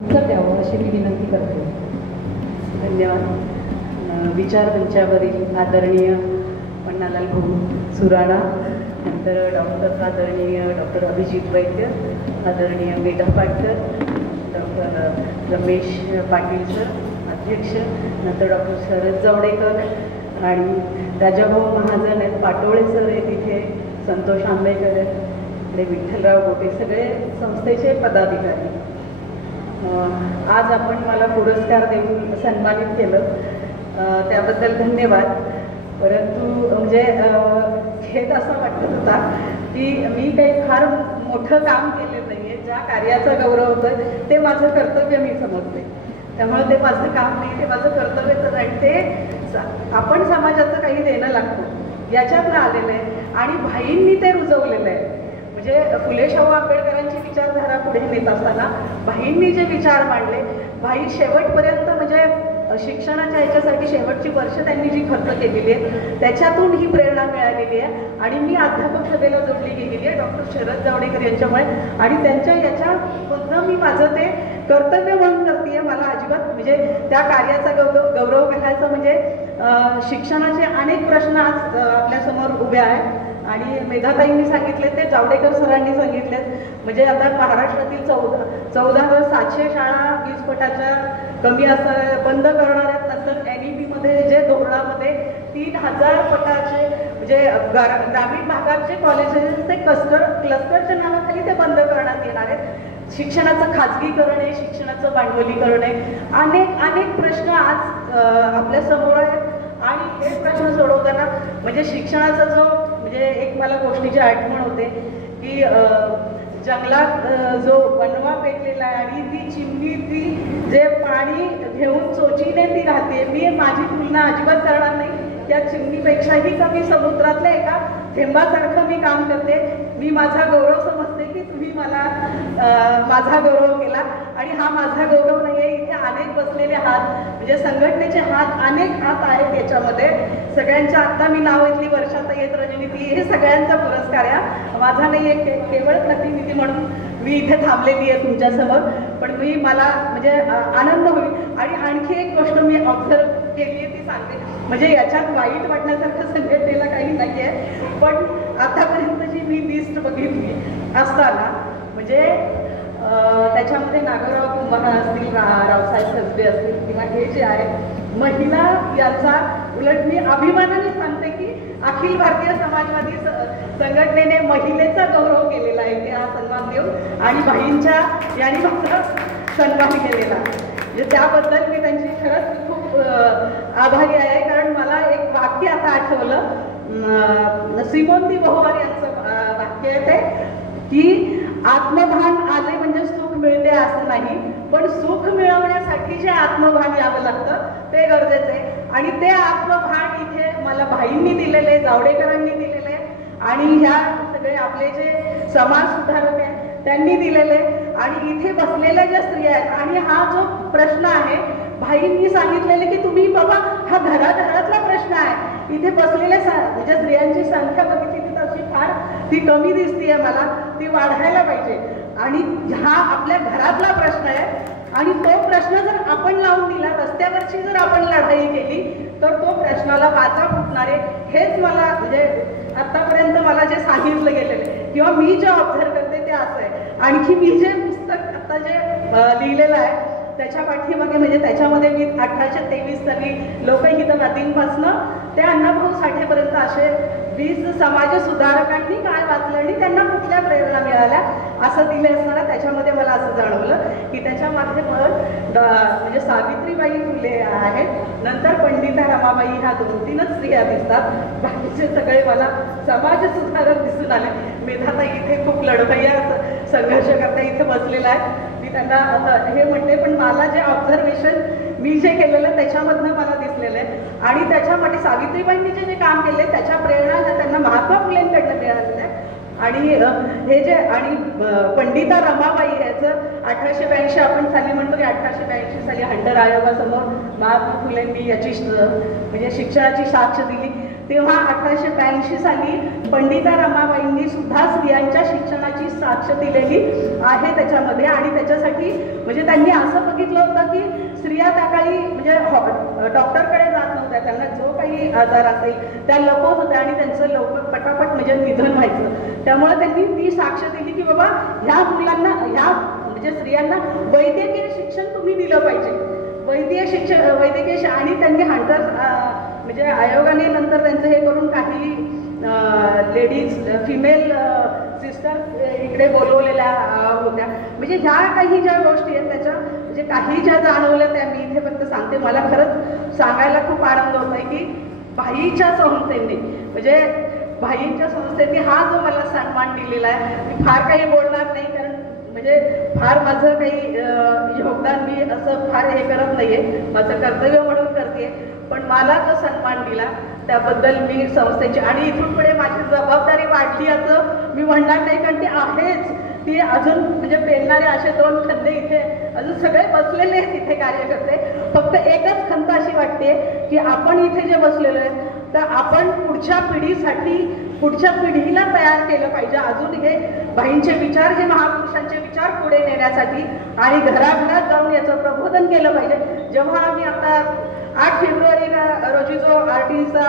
उत्तर द्यावं अशी मी विनंती करते. धन्यवाद. विचार मंचावरील आदरणीय पन्नालाल भाऊ सुराणा, नंतर डॉक्टर आदरणीय डॉक्टर अभिजित वैद्य, आदरणीय मेधा पाटकर, डॉक्टर रमेश पाटील सर अध्यक्ष, नंतर डॉक्टर शरद जावडेकर आणि राजाभाऊ महाजन आहेत, पाटोळे सर आहेत इथे, संतोष आंबेकर आहेत आणि विठ्ठलराव गोटे, सगळे संस्थेचे पदाधिकारी. आज आपण मला पुरस्कार देऊन सन्मानित केलं, त्याबद्दल धन्यवाद. परंतु म्हणजे खेद असं वाटत होता की मी काही फार मोठं काम केलेलं नाही आहे. ज्या कार्याचा गौरव होतं ते माझं कर्तव्य मी समजते, त्यामुळे ते माझं काम नाही, ते माझं कर्तव्यच आहे. ते आपण समाजाचं काही देणं लागतं याच्यातनं आलेलं आहे आणि भाईंनी ते रुजवलेलं आहे. म्हणजे फुले शाहू आंबेडकरांची विचारधारा पुढे नेत असताना भाईंनी जे विचार मांडले, भाई शेवटपर्यंत म्हणजे शिक्षणाच्या ह्याच्यासाठी शेवटची वर्ष त्यांनी जी खर्च केलेली आहे त्याच्यातून ही प्रेरणा मिळालेली आहे आणि मी अध्यापक सभेला जोडली गेलेली आहे डॉक्टर शरद जावडेकर यांच्यामुळे आणि त्यांच्या याच्यामधनं मी माझं ते कर्तव्य म्हणून करते. मला अजिबात म्हणजे त्या कार्याचा गौरव करायचा म्हणजे शिक्षणाचे अनेक प्रश्न आज आपल्यासमोर उभे आहेत आणि मेधाताईंनी सांगितले ते जावडेकर सरांनी सांगितलेत. म्हणजे आता महाराष्ट्रातील 14,700 शाळा 20 पटाच्या कमी असं बंद करणार आहेत. नंतर NEP-मध्ये जे धोरणामध्ये 3,000 पटाचे म्हणजे ग्रामीण भागात जे कॉलेजेस ते क्लस्टरच्या नावाखाली ते बंद करण्यात येणार आहेत. शिक्षणाचं खाजगीकरण आहे, शिक्षणाचं भांडवलीकरण आहे, अनेक प्रश्न आज आपल्यासमोर आहेत आणि हे प्रश्न सोडवताना म्हणजे शिक्षणाचा जो म्हणजे एक मला गोष्टीची आठवण होते की जंगलात जो बनवा पेटलेला आहे आणि ती चिमणी ती जे पाणी घेऊन चोचीने ती राहते. मी माझी तुलना अजिबात करणार नाही, त्या चिमणीपेक्षाही कमी समुद्रातल्या एका थेंबासारखं मी काम करते. मी माझा गौरव समजते की तुम्ही मला माझा गौरव केला आणि हा माझा गौरव नाही आहे. इथे अनेक बसलेले हात म्हणजे संघटनेचे हात, अनेक हात आहेत याच्यामध्ये. सगळ्यांच्या आत्ता मी नाव घेतली, वर्षात येत रजनीती, हे सगळ्यांचा पुरस्कार आहे माझा नाही आहे. केवळ प्रतिनिधी म्हणून मी इथे थांबलेली आहे तुमच्यासमोर, पण मला म्हणजे आनंद होईल. आणि आणखी एक गोष्ट मी ऑब्झर्व केली आहे ती सांगते. म्हणजे याच्यात वाईट वाटण्यासारखं संघटनेला काही नाही आहे, पण आतापर्यंत जी मी लिस्ट बघितली असताना म्हणजे त्याच्यामध्ये नागोराव कुंभार असतील, रावसाहेब कसबे असतील किंवा हे जे आहे महिला यांचा, उलट मी अभिमानाने सांगते की अखिल भारतीय समाजवादी संघटनेने महिलेचा गौरव केलेला आहे की हा सन्मान देऊन आणि भाईंच्या यांनी मात्र सन्मान केलेला. म्हणजे त्याबद्दल मी त्यांची खरंच खूप आभारी आहे. कारण मला एक वाक्य आता आठवलं, सिमोन दी बोव्हार यांचं वाक्य आहे ते की आत्मभान आले म्हणजे सुख मिळते असं नाही, पण सुख मिळवण्यासाठी जे आत्मभान यावं लागतं ते गरजेचं आहे. आणि ते आत्मभान इथे मला भाईंनी दिलेले, जावडेकरांनी दिलेले आणि ह्या सगळे आपले जे समाज सुधारक आहेत त्यांनी दिलेले आणि इथे बसलेल्या ज्या स्त्रिया आहेत. आणि हा जो प्रश्न आहे भाईंनी सांगितलेले की तुम्ही बाबा हा घराघरातला प्रश्न आहे. इथे बसलेल्या म्हणजे स्त्रियांची संख्या बघितली ती तशी फार ती कमी दिसतीये मला, ती वाढायला पाहिजे. आणि हा आपल्या घरातला प्रश्न आहे आणि तो प्रश्न जर आपण लावून दिला, रस्त्यावरची जर आपण लढाई केली तर तो प्रश्नाला वाचा फुटणारे. हेच मला म्हणजे आतापर्यंत मला जे सांगितलं गेलेलं किंवा मी जे ऑब्झर्व करते ते असं आहे. आणखी मी जे पुस्तक आता जे लिहिलेलं आहे त्याच्या पाठीमागे म्हणजे त्याच्यामध्ये मी 1823 साली लोकहितवादींपासनं ते अण्णाभाऊ साठेपर्यंत असे 20 समाज सुधारकांनी काय वाचलं आणि त्यांना कुठल्या प्रेरणा मिळाल्या असं दिले असताना त्याच्यामध्ये मला असं जाणवलं की त्याच्यामध्ये म्हणजे सावित्रीबाई फुले आहेत, नंतर पंडिता रमाबाई, ह्या 2-3च स्त्रिया दिसतात. बाकीचे सगळे मला समाज सुधारक दिसून आले. मेधाताई इथे खूप लढवय्या संघर्ष करता इथे बसलेला आहे. मी त्यांना हे म्हणते, पण मला जे ऑब्झर्वेशन मी जे केलेलं त्याच्यामधनं मला दिसलेलं आहे आणि त्याच्यामध्ये सावित्रीबाईंनी जे काम केले त्याच्या प्रेरणा त्यांना महात्मा फुलेंकडनं मिळालेल्या आहे. आणि हे जे आणि पंडिता रमाबाई याचं 1882 आपण साली म्हणतो की 1882 साली हंटर आयोगासमोर महात्मा फुलेंनी याची म्हणजे शिक्षणाची साक्ष दिली. तेव्हा 1882 साली पंडिता रमाबाईंनी सुद्धा स्त्रियांच्या शिक्षणाची साक्ष दिलेली आहे त्याच्यामध्ये. आणि त्याच्यासाठी म्हणजे त्यांनी असं बघितलं होतं की स्त्रिया त्या काळी म्हणजे डॉक्टरकडे जात नव्हत्या, त्यांना जो काही आजार असेल त्या लपवत होत्या आणि त्यांचं लवकर पटापट म्हणजे निधन व्हायचं. त्यामुळे त्यांनी ती साक्ष दिली की बाबा ह्या मुलांना ह्या म्हणजे स्त्रियांना वैद्यकीय शिक्षण तुम्ही दिलं पाहिजे, वैद्यकीय आणि त्यांनी हंटर्स म्हणजे आयोगाने नंतर त्यांचं हे करून काही लेडीज फिमेल सिस्टर इकडे बोलवलेल्या होत्या. म्हणजे ह्या काही ज्या गोष्टी आहेत त्याच्या म्हणजे काही ज्या जाणवल्या त्या मी इथे फक्त सांगते. मला खरंच सांगायला खूप आनंद होत आहे की भाईच्या संस्थेने म्हणजे भाईंच्या संस्थेने हा जो मला सन्मान दिलेला आहे, मी फार काही बोलणार नाही कारण म्हणजे फार माझं काही योगदान मी असं फार हे करत नाहीये, माझं कर्तव्य म्हणून करते. पण मला जो सन्मान दिला त्याबद्दल मी संस्थेची आणि इथून पुढे माझी जबाबदारी वाढली असं मी म्हणणार नाही, कारण ती आहेच. ती अजून म्हणजे पेलणारे असे 2 खंदे इथे अजून सगळे बसलेले आहेत इथे कार्यकर्ते. फक्त एकच खंत अशी वाटते की आपण इथे जे बसलेलो आहे तर आपण पुढच्या पिढीसाठी पुढच्या पिढीला तयार केलं पाहिजे. अजून हे भाईंचे विचार हे महापुरुषांचे विचार पुढे नेण्यासाठी आणि घराघरात जाऊन याचं प्रबोधन केलं पाहिजे. जेव्हा आम्ही आता 8 फेब्रुवारी रोजी जो RTचा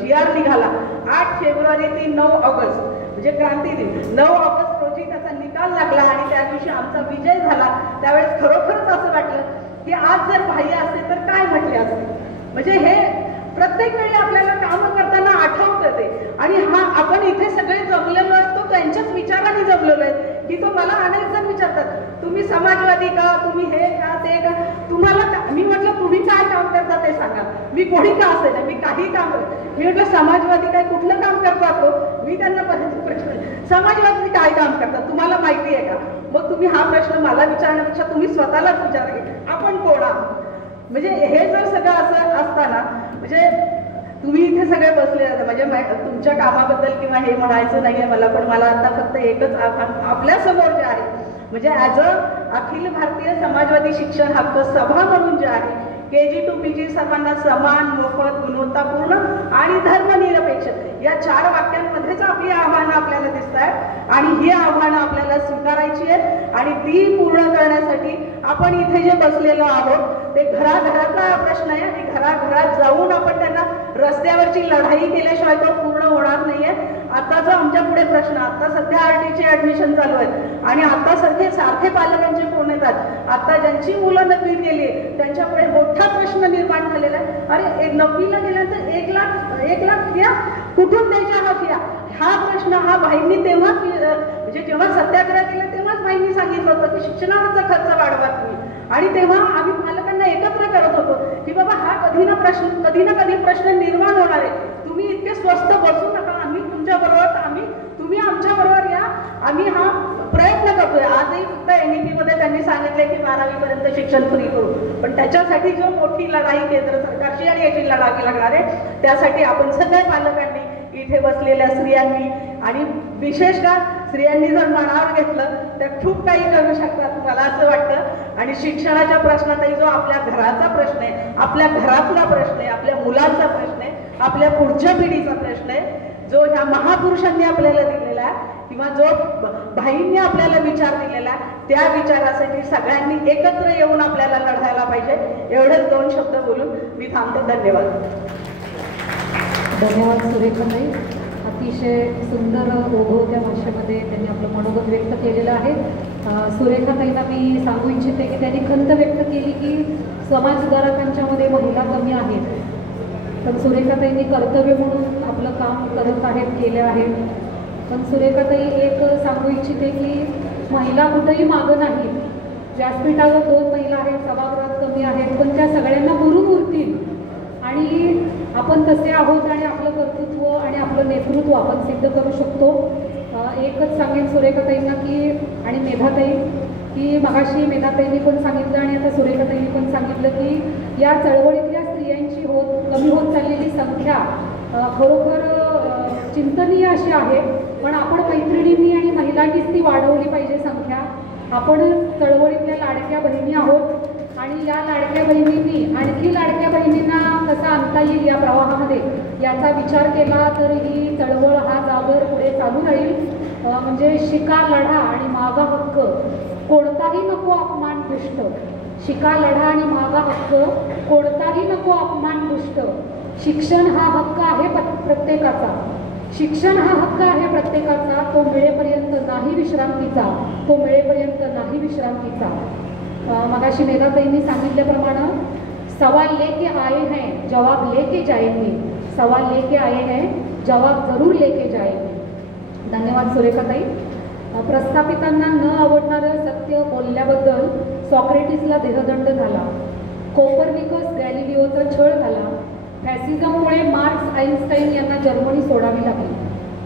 GR निघाला, 8 फेब्रुवारी ते 9 ऑगस्ट म्हणजे क्रांती दिन, 9 ऑगस्ट रोजी त्याचा निकाल लागला आणि त्या दिवशी आमचा विजय झाला. त्यावेळेस खरोखरच असं वाटलं की आज जर भाई असते तर काय म्हटले असते. म्हणजे हे प्रत्येक वेळी आपल्याला कामं करताना आठवतं ते. आणि हा आपण इथे सगळे जमलेलो आहे तो त्यांच्याच विचाराने जमलेलो आहे की तो मला अनेक जण विचारतात तुम्ही समाजवादी का, तुम्ही हे का ते का, तुम्हाला मी म्हटलं तुम्ही काय काम करता ते सांगा, मी कोणी का असेल मी काही काम करतो. मी म्हटलं समाजवादी काय कुठलं काम करतात तो, मी त्यांना प्रश्न समाजवादी काय काम करतात तुम्हाला माहिती आहे का. मग तुम्ही हा प्रश्न मला विचारण्यापेक्षा तुम्ही स्वतःलाच विचारा की आपण कोण आहात. म्हणजे हे जर सगळं असं असताना म्हणजे तुम्ही इथे सगळे बसले जाते म्हणजे तुमच्या कामाबद्दल किंवा हे म्हणायचं नाहीये मला, पण मला आता फक्त एकच आव्हान आपल्या समोर जे आहे म्हणजे ॲज अ अखिल भारतीय समाजवादी शिक्षण हक्क सभा म्हणून जे आहे KG to PG सर्वांना समान, मोफत, गुणवत्तापूर्ण आणि धर्मनिरपेक्ष या 4 वाक्यांमध्येच आपली आव्हानं आपल्याला दिसत आहेत. आणि ही आव्हानं आपल्याला स्वीकारायची आहेत आणि ती पूर्ण करण्यासाठी आपण इथे जे बसलेलो आहोत ते घराघराचा प्रश्न आहे आणि घराघरात जाऊन आपण त्यांना रस्त्यावरची लढाई केल्याशिवाय तो पूर्ण होणार नाहीये. आता जो आमच्या पुढे प्रश्न आता सध्या RTचे ऍडमिशन चालू आहेत आणि आता सारखे पालकांचे फोन येतात. आता ज्यांची मुलं 9वीत गेली त्यांच्या पुढे मोठा प्रश्न निर्माण झालेला आहे. अरे 9वीला गेल्यानंतर 1 लाख फिया कुठून द्यायच्या हा फिया, हा प्रश्न हा भाईंनी तेव्हा म्हणजे जेव्हा सत्याग्रह केला तेव्हाच भाईंनी सांगितलं होतं की शिक्षणाचा खर्च वाढवा तुम्ही. आणि तेव्हा आम्ही पालकांना एकत्र करत होतो की बाबा हा कधी ना कधी प्रश्न निर्माण होणार आहे, तुम्ही इतके स्वस्त बसू नका, आम्ही तुमच्या बरोबर तुम्ही आमच्या बरोबर या, आम्ही हा प्रयत्न करतोय. आजही फक्त NEP मध्ये त्यांनी सांगितलंय की 12वी पर्यंत शिक्षण फ्री करू, पण त्याच्यासाठी जो मोठी लढाई केंद्र सरकारची आणि याची लढाई लागणार आहे त्यासाठी आपण सगळ्या पालकांनी इथे बसलेल्या स्त्रियांनी आणि विशेषतः स्त्रियांनी जर मनावर घेतलं तर खूप काही करू शकतात मला असं वाटतं. आणि शिक्षणाच्या प्रश्नातही जो आपल्या घराचा प्रश्न आहे, आपल्या घरातला प्रश्न आहे, आपल्या मुलांचा प्रश्न आहे, आपल्या पुढच्या पिढीचा प्रश्न आहे, जो ह्या महापुरुषांनी आपल्याला दिलेला आहे किंवा जो भाईंनी आपल्याला विचार दिलेला आहे त्या विचारासाठी सगळ्यांनी एकत्र येऊन आपल्याला लढायला पाहिजे. एवढेच 2 शब्द बोलून मी थांबते. धन्यवाद. धन्यवाद सुरेखाताई. अतिशय सुंदर ओघवत्या भाषेमध्ये त्यांनी आपलं मनोगत व्यक्त केलेलं आहे. सुरेखाताईंना मी सांगू इच्छिते की त्यांनी खंत व्यक्त केली की समाजसुधारकांच्यामध्ये महिला कमी आहेत, पण सुरेखाताईंनी कर्तव्य म्हणून आपलं काम करत आहेत, केले आहे. पण सुरेखाताई एक सांगू इच्छिते की महिला कुठंही मागं नाही. व्यासपीठावर 2 महिला आहेत, सभागृहात कमी आहेत, पण त्या सगळ्यांना भरून उरतील आणि आपण तसे आहोत आणि आपलं कर्तृत्व आणि आपलं नेतृत्व आपण सिद्ध करू शकतो. एकच सांगेन सुरेखाताईंना की आणि मेधाताई की मगाशी मेधाताईंनी पण सांगितलं आणि आता सुरेखाताईंनी पण सांगितलं की या चळवळीतल्या स्त्रियांची कमी होत चाललेली संख्या खरोखर चिंतनीय अशी आहे. पण आपण मैत्रिणींनी आणि महिलांनीच ती वाढवली पाहिजे संख्या. आपण चळवळीतल्या लाडक्या बहिणी आहोत आणि या लाडक्या बहिणींनी आणखी लाडक्या बहिणींना कसा आणता येईल या प्रवाहामध्ये याचा विचार केला तर ही चळवळ हा जागर पुढे चालू राहील. म्हणजे शिका लढा आणि मागा हक्क, कोणताही नको अपमान दुष्ट. शिका लढा आणि मागा हक्क, कोणताही नको अपमान दुष्ट. शिक्षण हा हक्क आहे प्रत्येकाचा, शिक्षण हा हक्क आहे प्रत्येकाचा. तो मिळेपर्यंत नाही विश्रांतीचा, तो मिळेपर्यंत नाही विश्रांतीचा. मगाशी मेघाताईंनी सांगितल्याप्रमाणे सवाल लेके आए हैं जवाब लेके जाएंगे, सवाल लेके आए हैं जवाब जरूर लेके जाएंगे. धन्यवाद सुरेखाताई. प्रस्थापितांना न आवडणारं सत्य बोलल्याबद्दल सॉक्रेटिसला देहदंड झाला. कोपर्निकस गॅलिलिओचा छळ झाला. फॅसिझममुळे मार्क्स आईन्स्टाईन यांना जर्मनी सोडावी लागली.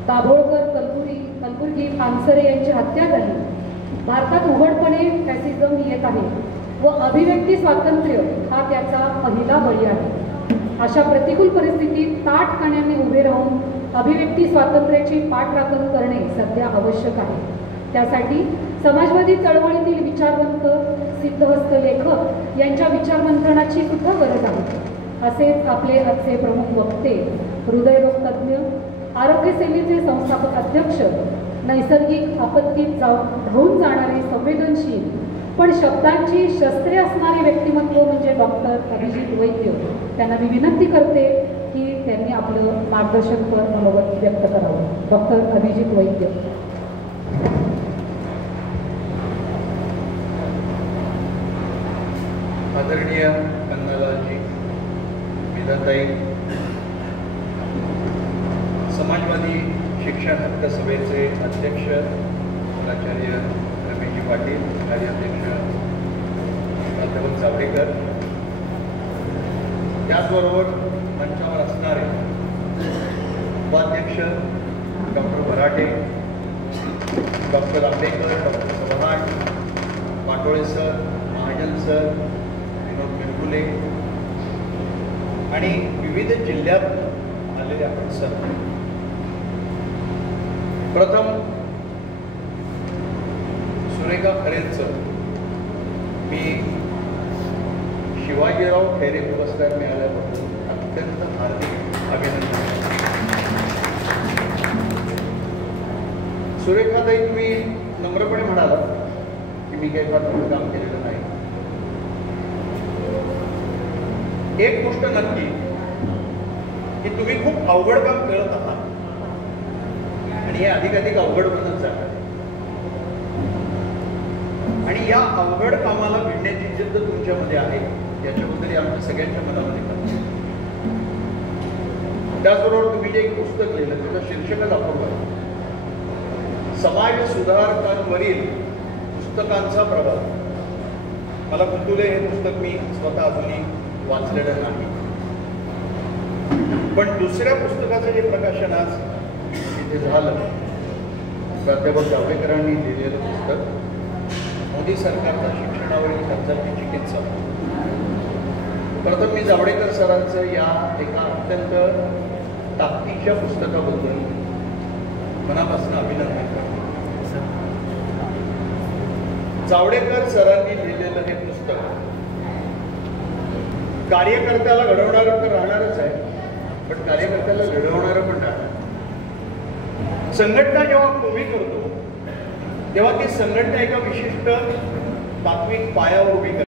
दाभोळकर कलबुर्गी पानसरे यांची हत्या झाली. भारतात उघडपणे फॅसिझम येत आहे व अभिव्यक्ती स्वातंत्र्य हा त्याचा पहिला बळी आहे. अशा प्रतिकूल परिस्थितीत ताठपणाने उभे राहून अभिव्यक्ती स्वातंत्र्याची पाठराखण करणे सध्या आवश्यक आहे. त्यासाठी समाजवादी चळवळीतील विचारवंत सिद्धहस्त लेखक यांच्या विचारमंथनाची सुद्धा गरज आहे. असेच आपले आजचे प्रमुख वक्ते, हृदयरोग तज्ज्ञ, आरोग्य सेवेचे संस्थापक अध्यक्ष, नैसर्गिक आपत्तीत धावून जाणारे संवेदनशील पण शब्दांची शस्त्रे असणारे व्यक्तिमत्व म्हणजे डॉक्टर अभिजित वैद्य. त्यांना मी विनंती करते की त्यांनी आपलं मार्गदर्शनपर मनोगत व्यक्त करावं. डॉक्टर अभिजित वैद्य. आदरणीय कन्नालालजी, मेधाताई, समाजवादी शिक्षण हक्क सभेचे अध्यक्ष प्राचार्य रमेशजी पाटील, कार्याध्यक्ष प्राध्यापक जावडेकर, त्याचबरोबर मंचावर असणारे उपाध्यक्ष doctor Bharate, doctor Ambekar, doctor Chavan, Patole sir, Mahajan sir, Vinod Birkule आणि विविध जिल्ह्यात आलेले आपण सर. प्रथम सुरेखा खरेंचं मी शिवाजीराव खैरे पुरस्कार मिळाल्याबद्दल अत्यंत हार्दिक अभिनंदन. सुरेखाताई, तुम्ही नम्रपणे म्हणाला की मी काही फार मोठं काम केलेलं नाही. एक गोष्ट नक्की की तुम्ही खूप अवघड काम करत आहात आणि हे अधिकाधिक अवघड होतच जाणार. आणि या अवघड कामाला भिडण्याची जिद्द तुमच्यामध्ये आहे याच्याबद्दल आमच्या सगळ्यांच्या मनामध्ये करतो. त्याचबरोबर तुम्ही जे एक पुस्तक लिहिलं त्याचं शीर्षकच अपूर्व आहे, समाज सुधारकांवरील पुस्तकांचा प्रभाव. मला कुतूहल हे पुस्तक मी स्वतः अजूनही वाचलेलं नाही, पण दुसऱ्या पुस्तकाचं जे प्रकाशन आज इथे झालं, प्राध्यापक जावडेकरांनी लिहिलेलं पुस्तक मोदी सरकारचा शिक्षणावरील खर्चाची चिकित्सा. प्रथम मी जावडेकर सरांचं या एका अत्यंत ताकदीच्या पुस्तकाबद्दल मनापासून अभिनंदन करतो. जावडेकर सरांनी लिहिलेलं हे पुस्तक कार्यकर्त्याला घडवणारं तर राहणारच आहे, पण कार्यकर्त्याला घडवणारं पण राहणार. संघटना जेव्हा उभी करतो तेव्हा ती संघटना एका विशिष्ट तात्विक पायावर उभी करते.